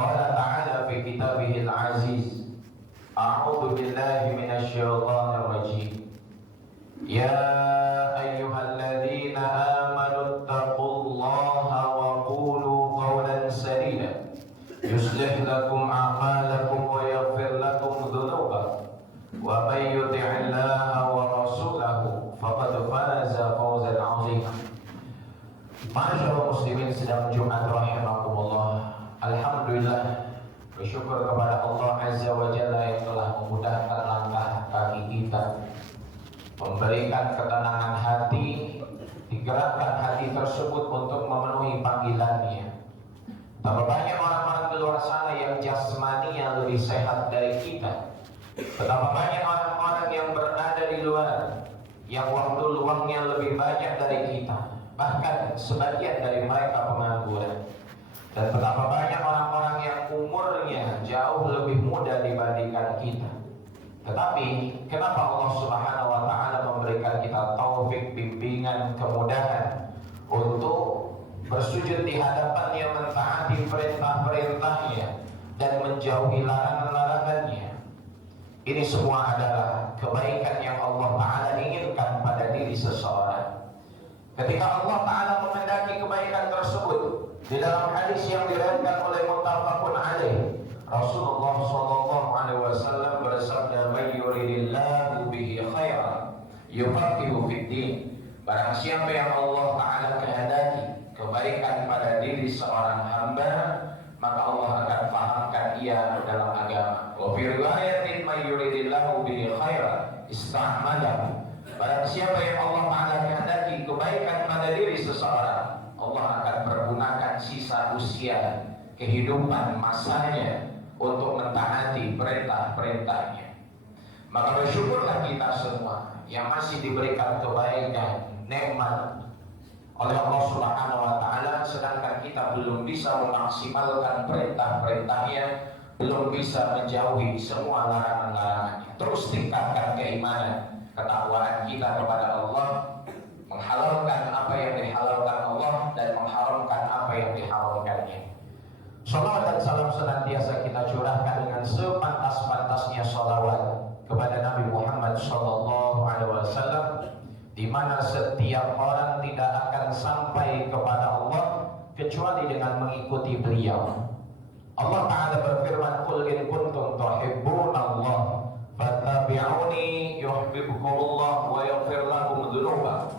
Qala ta'ala fi kitabihil aziz, a'udzu billahi minasyaitonir rajim. Ya ayyuhalladzina amanu taqullaha wa qulu qawlan sadida yuslih lakum a'malakum wa yaghfir lakum dhunubakum wa may yuti'illaha wa rasulahu faqad faza fawzan 'azima. Ma'asyiral muslimin sedang Jumat rahimakumullah. Alhamdulillah, bersyukur kepada Allah Azza wa Jalla yang telah memudahkan langkah kaki kita, memberikan ketenangan hati, digerakkan hati tersebut untuk memenuhi panggilannya. Tambah banyak orang-orang di luar sana yang jasmaninya lebih sehat dari kita. Betapa banyak orang-orang yang berada di luar yang waktu luangnya lebih banyak dari kita, bahkan sebagian dari mereka pengangguran. Dan betapa banyak orang-orang yang umurnya jauh lebih muda dibandingkan kita. Tetapi kenapa Allah Subhanahu wa Ta'ala memberikan kita taufik, bimbingan, kemudahan untuk bersujud di hadapannya, mentaati perintah-perintahnya dan menjauhi larangan-larangannya? Ini semua adalah kebaikan yang Allah Ta'ala inginkan pada diri seseorang. Ketika Allah Ta'ala mengendaki kebaikan tersebut, di dalam hadis yang diriwayatkan oleh muttafaqun alaih, Rasulullah sallallahu alaihi wasallam bersabda, "May yuridillahu bihi khairan yufaqihu fid din." Barang siapa yang Allah Ta'ala kehendaki kebaikan pada diri seorang hamba, maka Allah akan fahamkan ia dalam agama. Wa fi riwayatin, "May yuridillahu bihi khairan ista'malahu." Barang siapa yang Allah Ta'ala kehendaki kebaikan pada diri seseorang, Allah akan pergunakan sisa usia kehidupan masanya untuk mentaati perintah-perintahnya. Maka bersyukurlah kita semua yang masih diberikan kebaikan, nikmat oleh Allah Subhanahu wa Ta'ala, sedangkan kita belum bisa memaksimalkan perintah-perintahnya, belum bisa menjauhi semua larangan-larangannya. Terus tingkatkan keimanan, ketakwaan kita kepada Allah, menghalalkan apa yang dihalalkan Allah dan mengharamkan apa yang diharamkannya. Salawat dan salam senantiasa kita curahkan dengan sepantas-pantasnya salawat kepada Nabi Muhammad sallallahu alaihi wasallam, di mana setiap orang tidak akan sampai kepada Allah kecuali dengan mengikuti beliau. Allah Ta'ala berfirman, "Qul in kuntum tuhibbunallah fattabi'uni yuhibbukumullah wa yaghfir lakum dzunubakum."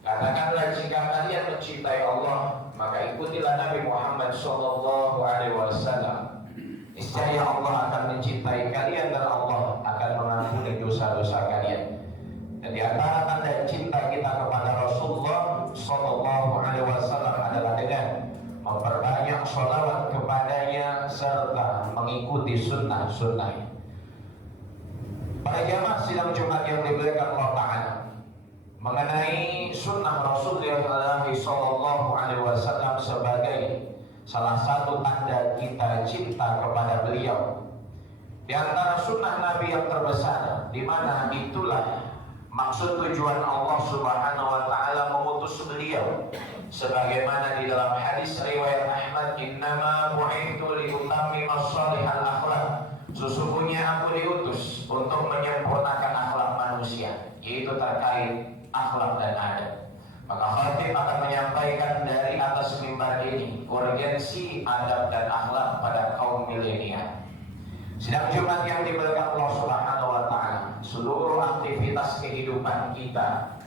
Katakanlah, jika kalian mencintai Allah, maka ikutilah Nabi Muhammad sallallahu alaihi wasallam. Niscaya Allah akan mencintai kalian dan Allah akan mengampuni dosa-dosa kalian. Dan di antara tanda cinta kita kepada Rasulullah sallallahu alaihi wasallam adalah dengan memperbanyak sholawat kepadanya serta mengikuti sunnah-sunnahnya. Para jamaah sidang Jumat yang dimuliakan Allah Ta'ala, mengenai sunnah Rasulullah sallallahu alaihi wasallam sebagai salah satu tanda kita cinta kepada beliau. Di antara sunnah Nabi yang terbesar, di mana itulah maksud tujuan Allah Subhanahu wa Ta'ala mengutus beliau, sebagaimana di dalam hadis riwayat Ahmad, "Innama bu'ithu liutammima shalihal akhlaq." Sesungguhnya aku diutus untuk menyempurnakan akhlak manusia, yaitu terkait akhlak dan adab. Maka khatib akan menyampaikan dari atas mimbar ini urgensi adab dan akhlak pada kaum milenial. Sidang Jumat yang diberkahi Allah Subhanahu wa Ta'ala, seluruh aktivitas kehidupan kita,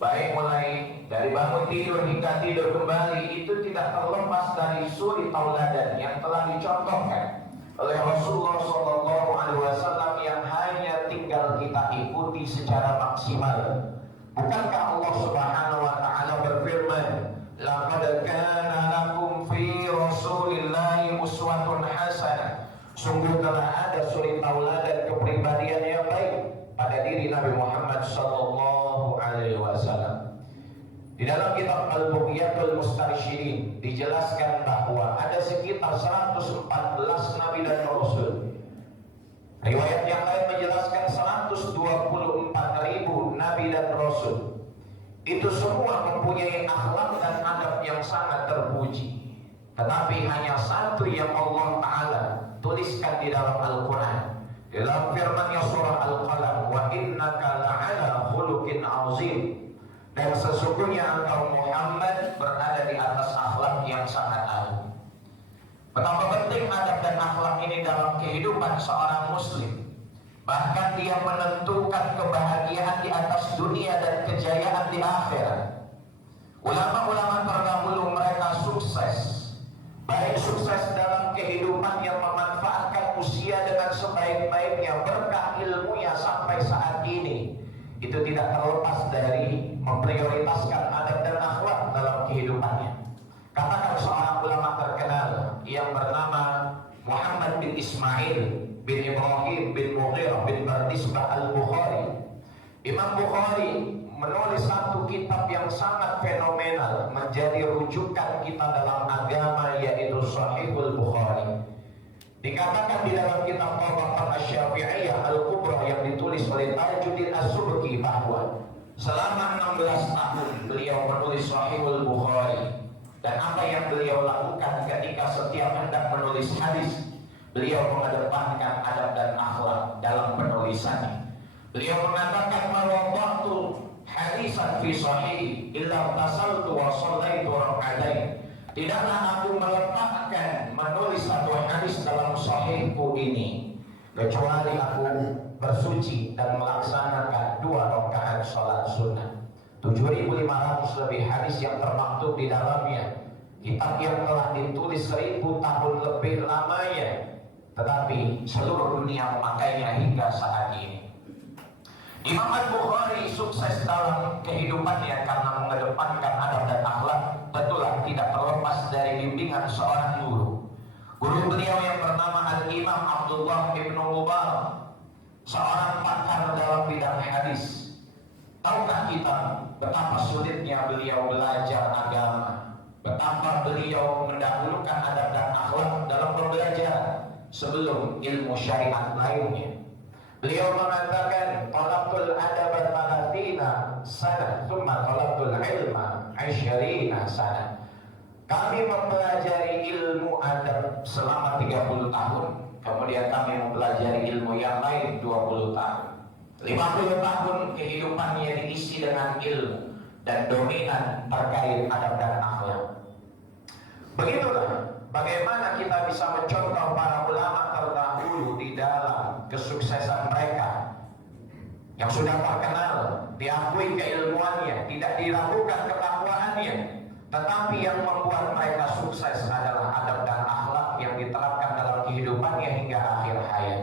baik mulai dari bangun tidur hingga tidur kembali, itu tidak terlepas dari suri tauladan yang telah dicontohkan oleh Rasulullah sallallahu alaihi wasallam yang hanya tinggal kita ikuti secara maksimal. Bukankah Allah Subhanahu wa Ta'ala berfirman, "Laqad kana lakum fi Rasulillahi uswatun hasanah." Sungguh telah ada suri tauladan kepribadian yang baik pada diri Nabi Muhammad sallallahu alaihi wasallam. Di dalam kitab Al-Bughyatul Mustarsyirin dijelaskan bahwa ada sekitar 114 nabi dan rasul. Riwayat yang lain menjelaskan 124.000 nabi dan rasul. Itu semua mempunyai akhlak dan adab yang sangat terpuji. tetapi hanya satu yang Allah Ta'ala tuliskan di dalam Al-Quran. Dalam firman-Nya surah Al-Qalam, wa innaka la'ala khuluqin azim, dan sesungguhnya engkau Muhammad berada di atas akhlak yang sangat agung. Betapa penting adab dan akhlak ini dalam kehidupan seorang muslim. Bahkan dia menentukan kebahagiaan di atas dunia dan kejayaan di akhirat. Ulama-ulama terdahulu mereka sukses, baik sukses dalam kehidupan yang memanfaatkan usia dengan sebaik-baiknya, berkah ilmunya sampai saat ini. Itu tidak terlepas dari memprioritaskan adab dan akhlak dalam kehidupannya. Katakan seorang ulama terkenal yang bernama Muhammad bin Ismail bin Ibrahim bin Mughirah bin Bardisbah al-Bukhari. Imam Bukhari menulis satu kitab yang sangat fenomenal, menjadi rujukan kita dalam agama, yaitu Sahihul Bukhari. Dikatakan di dalam kitab Tabaqat Asy-Syafi'iyah Al-Kubra yang ditulis oleh Tajuddin As-Subki bahwa selama 16 tahun beliau menulis Sahihul Bukhari, dan apa yang beliau lakukan ketika setiap hendak menulis hadis, beliau mengedepankan adab dan akhlak dalam penulisannya. Beliau mengatakan bahwa waktu hadisan fi sahih illa tasaltu wa shallaitu rak'atain. Tidaklah aku meletakkan menulis satu hadis dalam sahihku ini kecuali aku bersuci dan melaksanakan 2 rakaat salat sunnah. 7.500 lebih hadis yang termaktub di dalamnya. Kitab yang telah ditulis 1000 tahun lebih lamanya, tetapi seluruh dunia memakainya hingga saat ini. Imam Al-Bukhari sukses dalam kehidupannya karena mengedepankan adab dan akhlak. Betulah tidak terlepas dari bimbingan seorang guru. Guru beliau yang bernama Al-Imam Abdullah ibn Mubarak, seorang pakar dalam bidang hadis. Tahukah kita betapa sulitnya beliau belajar agama, betapa beliau mendahulukan adab dan akhlak dalam pembelajaran sebelum ilmu syariat lainnya. Beliau mengatakan, talabtul adab talatina sana, thumma talabtul ilma 20 sana. Kami mempelajari ilmu adab selama 30 tahun, kemudian kami mempelajari ilmu yang lain 20 tahun. 50 tahun kehidupannya diisi dengan ilmu dan dominan terkait adab dan akhlak. Begitulah bagaimana kita bisa mencontoh para ulama terdahulu di dalam kesuksesan mereka yang sudah terkenal, diakui keilmuannya, tidak diragukan ketakwaannya, tetapi yang membuat mereka sukses adalah adab dan akhlak yang diterapkan dalam kehidupannya hingga akhir hayat.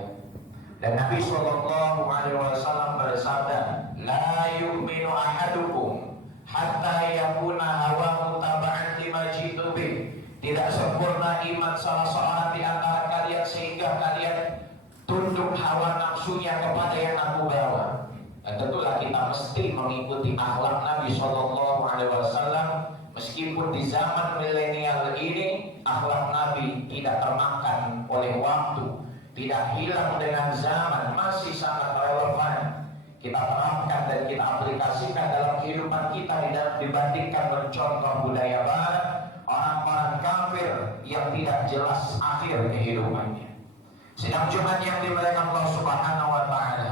Dan Nabi SAW bersabda, la yu'minu ahadukum hatta yakuna hawahu taba'an lima jitu bih. Tidak sempurna iman salah seorang di antara kalian sehingga kalian tunduk hawa nafsunya kepada yang aku bawa. Dan tentulah kita mesti mengikuti akhlak Nabi SAW. Meskipun di zaman milenial ini akhlak Nabi tidak termakan oleh waktu, tidak hilang dengan zaman, masih sangat relevan. Kita terapkan dan kita aplikasikan dalam kehidupan kita dibandingkan mencontoh budaya barat, orang-orang kafir yang tidak jelas akhir kehidupannya. Sidang Jumat yang dimuliakan Allah Subhanahu wa taala.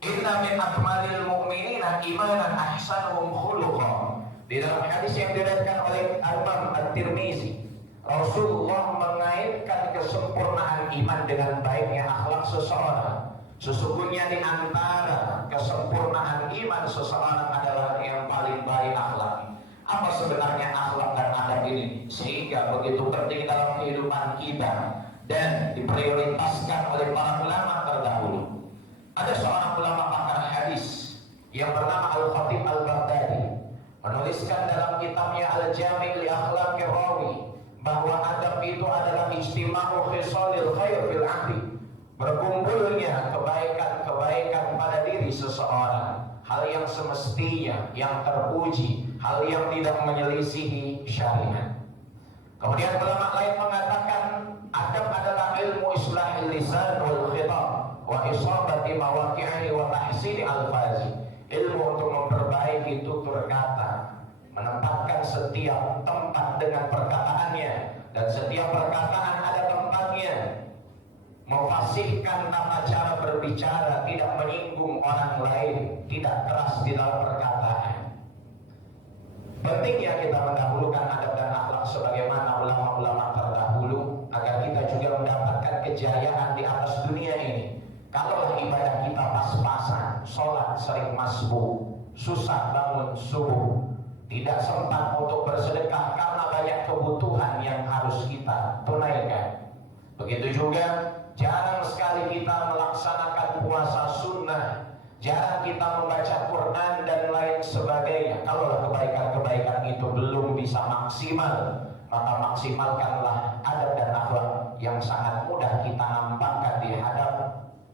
Inna min akmalil mu'minina imanan ahsanuhum khuluqan. Di dalam hadis yang diriwayatkan oleh Imam At-Tirmizi, Rasulullah mengaitkan kesempurnaan iman dengan baiknya akhlak seseorang. Sesungguhnya di antara kesempurnaan iman seseorang adalah yang paling baik akhlak. Apa sebenarnya akhlak dan adab ini sehingga begitu penting dalam kehidupan kita dan diprioritaskan oleh para ulama terdahulu? Ada seorang ulama pakar hadis yang bernama Al-Khatib Al-Baghdadi menuliskan dalam kitabnya Al-Jami' li Akhlaqir Rawi bahwa adab itu adalah istima'u khisalil khair fil 'abdi, berkumpulnya kebaikan-kebaikan pada diri seseorang, hal yang semestinya, yang terpuji, hal yang tidak menyelisihi syariat. Kemudian ulama lain mengatakan adab adalah ilmu islahil lisan wal khitab wa isabati mawaqi'i wa tahsini alfazi, ilmu untuk memperbaiki tutur kata, menempatkan setiap tempat dengan perkataannya, dan setiap perkataan ada tempatnya, memfasihkan tata cara berbicara, tidak menyinggung orang lain, tidak keras di dalam perkataan. Pentingnya kita mendahulukan adab dan akhlak sebagaimana ulama-ulama terdahulu agar kita juga mendapatkan kejayaan di atas dunia ini. Kalau ibadah kita pas-pasan, sholat sering masbuk, susah bangun subuh, tidak sempat untuk bersedekah karena banyak kebutuhan yang harus kita tunaikan. Begitu juga jarang sekali kita melaksanakan puasa sunnah, jarang kita membaca Quran dan lain sebagainya. Kalau kebaikan-kebaikan itu belum bisa maksimal, maka maksimalkanlah adab dan akhlak yang sangat mudah kita nampakkan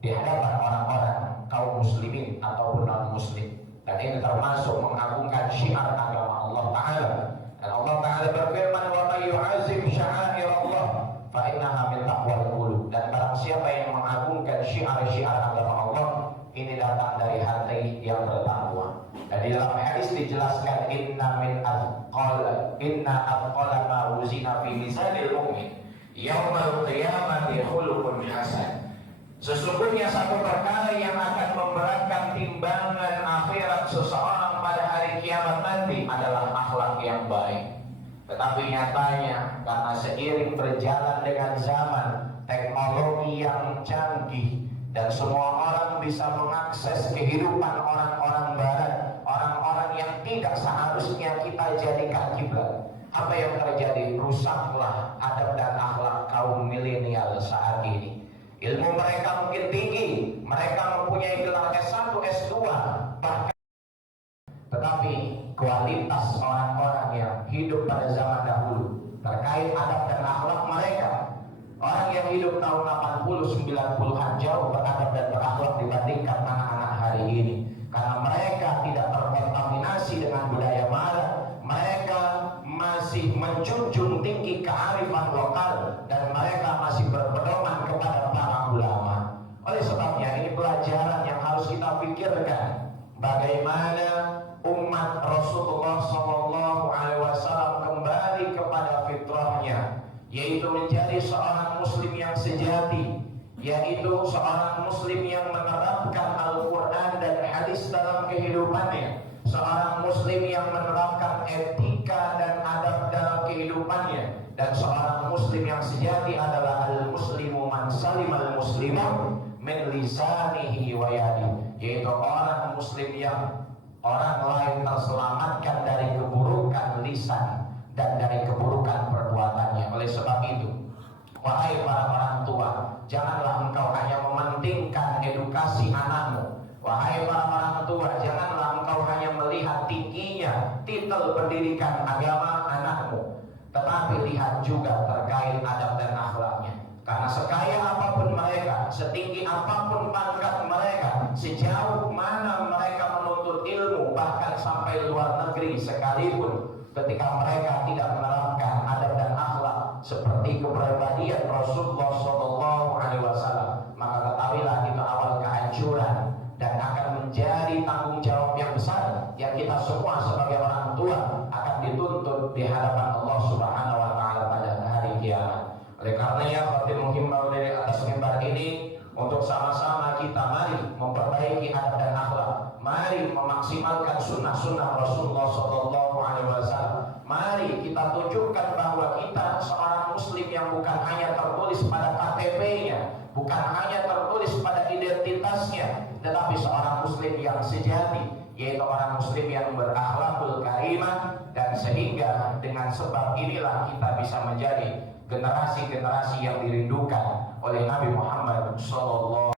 di hadapan orang-orang kaum muslimin ataupun non-muslim. Dan ini termasuk mengagungkan syiar agama Allah Ta'ala. Dan Allah Ta'ala berfirman, wa may yu'azzim sya'airallah fa innaha min taqwal qulub. Dan barang siapa yang mengagungkan syiar-syiar agama Allah, ini datang dari hati yang bertakwa. Dan di dalam hadis dijelaskan, inna atqala ma uzina fi lisanil mu'min yaumal qiyamati khuluqun hasan. Sesungguhnya satu perkara yang akan memberatkan timbangan akhirat seseorang pada hari kiamat nanti adalah akhlak yang baik. Tetapi nyatanya karena seiring berjalan dengan zaman, teknologi yang canggih, dan semua orang bisa mengakses kehidupan orang-orang barat, orang-orang yang tidak seharusnya kita jadikan kiblat. Apa yang terjadi? Rusaklah adab dan akhlak kaum milenial saat ini. Ilmu mereka mungkin tinggi, mereka mempunyai gelar S1, S2, bahkan, tetapi kualitas orang-orang yang hidup pada zaman dahulu terkait adab dan akhlak mereka, orang yang hidup tahun 80, 90-an jauh beradab dan berakhlak dibandingkan anak-anak hari ini. Karena mereka tidak terkontaminasi dengan budaya barat, mereka masih menjunjung tinggi kearifan lokal, dan mereka masih berpedoman kepada para ulama. Oleh sebabnya ini pelajaran yang harus kita pikirkan, bagaimana umat Rasulullah SAW kembali kepada fitrahnya, yaitu menjadi seorang muslim yang sejati, yaitu seorang muslim yang menerapkan Al-Quran dan hadis dalam kehidupannya, seorang muslim yang menerapkan etika dan adab dalam kehidupannya, dan seorang muslim yang sejati adalah al-muslimu man salimal muslimun min lisanihi wa yadihi, yaitu orang muslim yang orang lain terselamatkan dari keburukan lisan dan dari keburukan perbuatannya. Oleh sebab itu, wahai para orang tua, janganlah engkau hanya mementingkan edukasi anakmu. Wahai para orang tua, janganlah engkau hanya melihat tingginya titel pendidikan agama anakmu, tetapi lihat juga terkait adab dan akhlaknya. Karena sekaya apapun mereka, setinggi apapun pangkat mereka, sejauh mana mereka menuntut ilmu, bahkan sampai luar negeri sekalipun, ketika mereka tidak menerapkan adab dan akhlak seperti kepribadian Rasulullah SAW, maka ketahuilah itu awal kehancuran dan akan menjadi tanggung jawab yang besar yang kita semua sebagai orang tua akan dituntut di hadapan Allah Subhanahu wa Ta'ala pada hari kiamat. Oleh karenanya, khatib menghimbau dari atas mimbar ini untuk sama-sama kita mari memperbaiki adab dan akhlak, mari memaksimalkan sunnah-sunnah Rasulullah SAW. Mari kita tunjukkan bahwa kita seorang muslim yang bukan hanya tertulis pada KTP-nya, bukan hanya tertulis pada identitasnya, tetapi seorang muslim yang sejati, yaitu orang muslim yang berakhlakul karimah. Dan sehingga dengan sebab inilah kita bisa menjadi generasi-generasi yang dirindukan oleh Nabi Muhammad SAW.